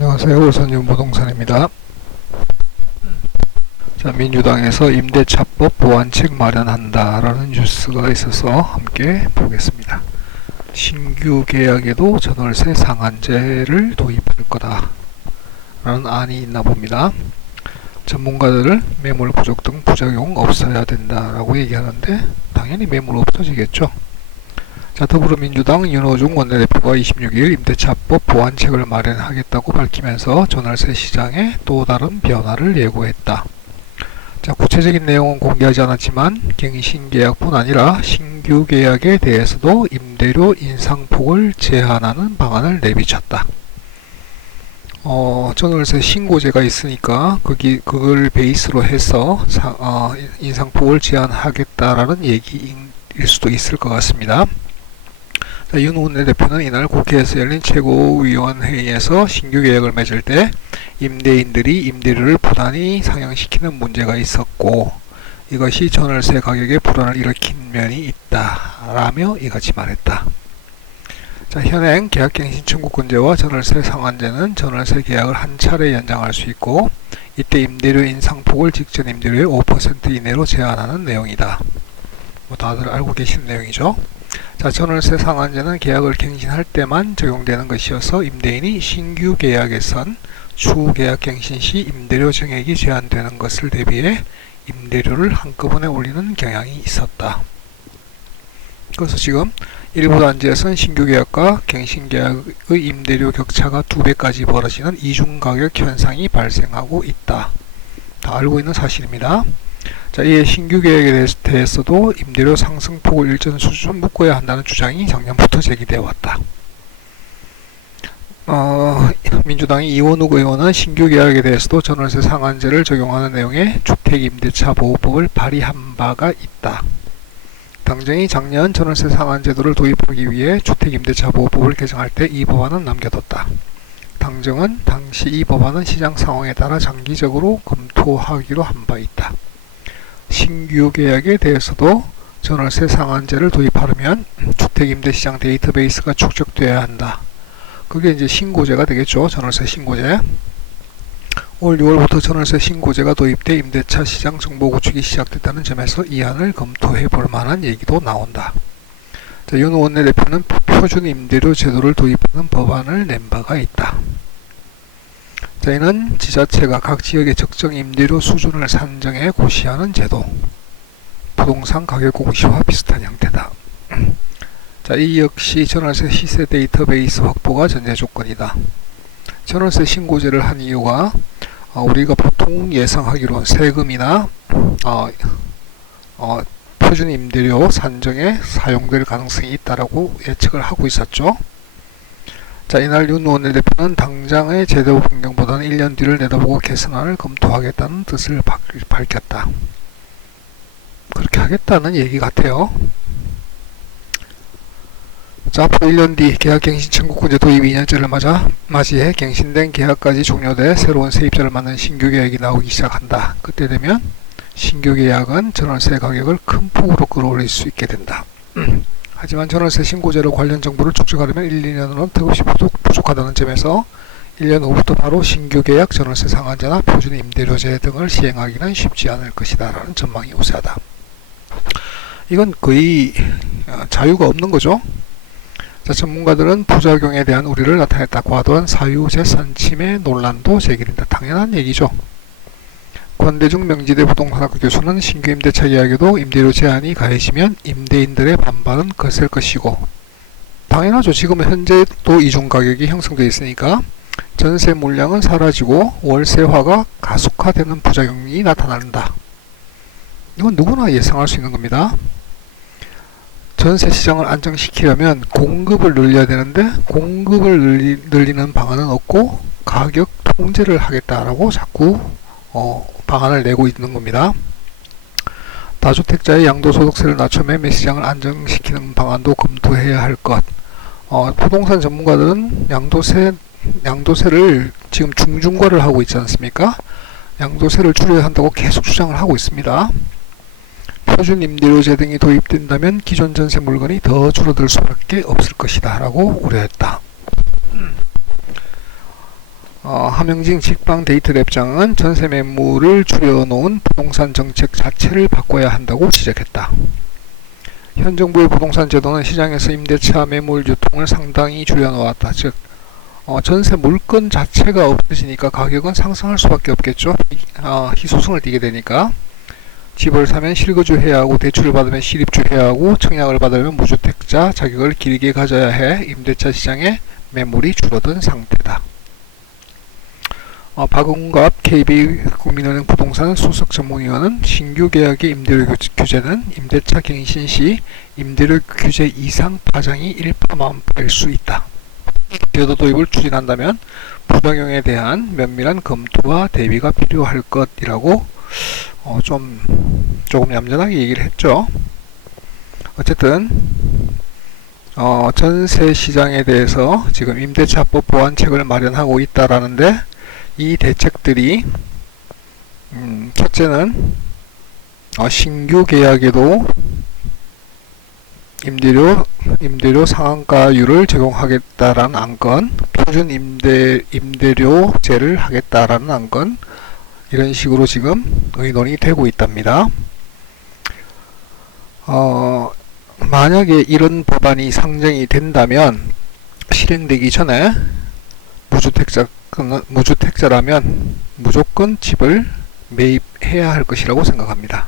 안녕하세요. 오선윤부동산입니다. 자, 민주당에서 임대차법 보완책 마련한다 라는 뉴스가 있어서 함께 보겠습니다. 신규 계약에도 전월세 상한제를 도입할 거다 라는 안이 있나 봅니다. 전문가들은 매물 부족 등 부작용 없어야 된다 라고 얘기하는데 당연히 매물 없어지겠죠. 자, 더불어민주당 윤호중 원내대표가 26일 임대차법 보완책을 마련하겠다고 밝히면서 전월세 시장에 또 다른 변화를 예고했다. 자, 구체적인 내용은 공개하지 않았지만 갱신계약뿐 아니라 신규 계약에 대해서도 임대료 인상폭을 제한하는 방안을 내비쳤다. 전월세 신고제가 있으니까 그걸 베이스로 해서 인상폭을 제한하겠다라는 얘기일 수도 있을 것 같습니다. 윤 원내대표는 이날 국회에서 열린 최고위원회의에서 신규 계약을 맺을 때 임대인들이 임대료를 부단히 상향시키는 문제가 있었고 이것이 전월세 가격에 불안을 일으킨 면이 있다라며 이같이 말했다. 자, 현행 계약갱신 청구권제와 전월세 상한제는 전월세 계약을 한 차례 연장할 수 있고 이때 임대료 인상폭을 직전 임대료의 5% 이내로 제한하는 내용이다. 다들 알고 계신 내용이죠. 자, 전월세 상한제는 계약을 갱신할 때만 적용되는 것이어서 임대인이 신규 계약에선 추후 계약 갱신 시 임대료 정액이 제한되는 것을 대비해 임대료를 한꺼번에 올리는 경향이 있었다. 그래서 지금 일부 단지에선 신규 계약과 갱신 계약의 임대료 격차가 2배까지 벌어지는 이중가격 현상이 발생하고 있다. 다 알고 있는 사실입니다. 자, 이에 신규 계약에 대해서도 임대료 상승폭을 일정 수준 묶어야 한다는 주장이 작년부터 제기되어 왔다. 민주당의 이원욱 의원은 신규 계약에 대해서도 전월세 상한제를 적용하는 내용의 주택임대차보호법을 발의한 바가 있다. 당정이 작년 전월세 상한제도를 도입하기 위해 주택임대차보호법을 개정할 때 이 법안은 남겨뒀다. 당정은 당시 이 법안은 시장 상황에 따라 장기적으로 검토하기로 한 바 있다. 신규 계약에 대해서도 전월세 상한제를 도입하려면 주택임대시장 데이터베이스가 축적되어야 한다. 그게 이제 신고제가 되겠죠. 전월세 신고제. 올 6월부터 전월세 신고제가 도입돼 임대차 시장 정보 구축이 시작됐다는 점에서 이 안을 검토해 볼 만한 얘기도 나온다. 자, 윤 원내대표는 표준 임대료 제도를 도입하는 법안을 낸 바가 있다. 자, 이는 지자체가 각 지역의 적정 임대료 수준을 산정해 고시하는 제도, 부동산 가격 공시와 비슷한 형태다. 자, 이 역시 전월세 시세 데이터베이스 확보가 전제 조건이다. 전월세 신고제를 한 이유가 우리가 보통 예상하기로 세금이나 표준 임대료 산정에 사용될 가능성이 있다라고 예측을 하고 있었죠. 자, 이날 윤 원내대표는 당장의 제도 변경보다는 1년 뒤를 내다보고 개선안을 검토하겠다는 뜻을 밝혔다. 그렇게 하겠다는 얘기 같아요. 자, 앞으로 1년 뒤 계약갱신 청구권제 도입 2년째를 맞이해 갱신된 계약까지 종료돼 새로운 세입자를 맞는 신규 계약이 나오기 시작한다. 그때 되면 신규 계약은 전월세 가격을 큰 폭으로 끌어올릴 수 있게 된다. 하지만 전월세 신고제로 관련 정보를 축적하려면 1, 2년으로는 턱없이 부족하다는 점에서 1년 후부터 바로 신규 계약, 전월세 상한제나 표준 임대료제 등을 시행하기는 쉽지 않을 것이다 라는 전망이 우세하다. 이건 거의 자유가 없는 거죠. 자, 전문가들은 부작용에 대한 우려를 나타냈다. 과도한 사유재산 침해 논란도 제기된다. 당연한 얘기죠. 권대중 명지대 부동산학교 교수는 신규 임대차 계약에도 임대료 제한이 가해지면 임대인들의 반발은 거셀 것이고 당연하죠. 지금 현재도 이중가격이 형성되어 있으니까 전세 물량은 사라지고 월세화가 가속화되는 부작용이 나타난다. 이건 누구나 예상할 수 있는 겁니다. 전세 시장을 안정시키려면 공급을 늘려야 되는데 공급을 늘리는 방안은 없고 가격 통제를 하겠다라고 자꾸 방안을 내고 있는 겁니다. 다주택자의 양도소득세를 낮춰 매매 시장을 안정시키는 방안도 검토해야 할 것. 부동산 전문가들은 양도세를 지금 중중과를 하고 있지 않습니까? 양도세를 줄여야 한다고 계속 주장을 하고 있습니다. 표준 임대료제 등이 도입된다면 기존 전세 물건이 더 줄어들 수밖에 없을 것이다 라고 우려했다. 함영진 직방 데이트 랩장은 전세 매물을 줄여놓은 부동산 정책 자체를 바꿔야 한다고 지적했다. 현 정부의 부동산 제도는 시장에서 임대차 매물 유통을 상당히 줄여놓았다. 즉 전세 물건 자체가 없어지니까 가격은 상승할 수밖에 없겠죠. 희소성을 띠게 되니까. 집을 사면 실거주 해야 하고, 대출을 받으면 실입주 해야 하고, 청약을 받으면 무주택자 자격을 길게 가져야 해 임대차 시장에 매물이 줄어든 상태다. 박은갑 KB 국민은행 부동산 수석 전문위원은 신규 계약의 임대료 규제는 임대차 갱신 시 임대료 규제 이상 파장이 일파만파일 수 있다. 제도 도입을 추진한다면 부작용에 대한 면밀한 검토와 대비가 필요할 것이라고 조금 얌전하게 얘기를 했죠. 어쨌든 전세 시장에 대해서 지금 임대차법 보완책을 마련하고 있다라는데, 이 대책들이 첫째는 신규 계약에도 임대료 상한가율을 적용하겠다라는 안건, 표준 임대료제를 하겠다라는 안건, 이런 식으로 지금 의논이 되고 있답니다. 만약에 이런 법안이 상정이 된다면 실행되기 전에 무주택자라면 무조건 집을 매입해야 할 것이라고 생각합니다.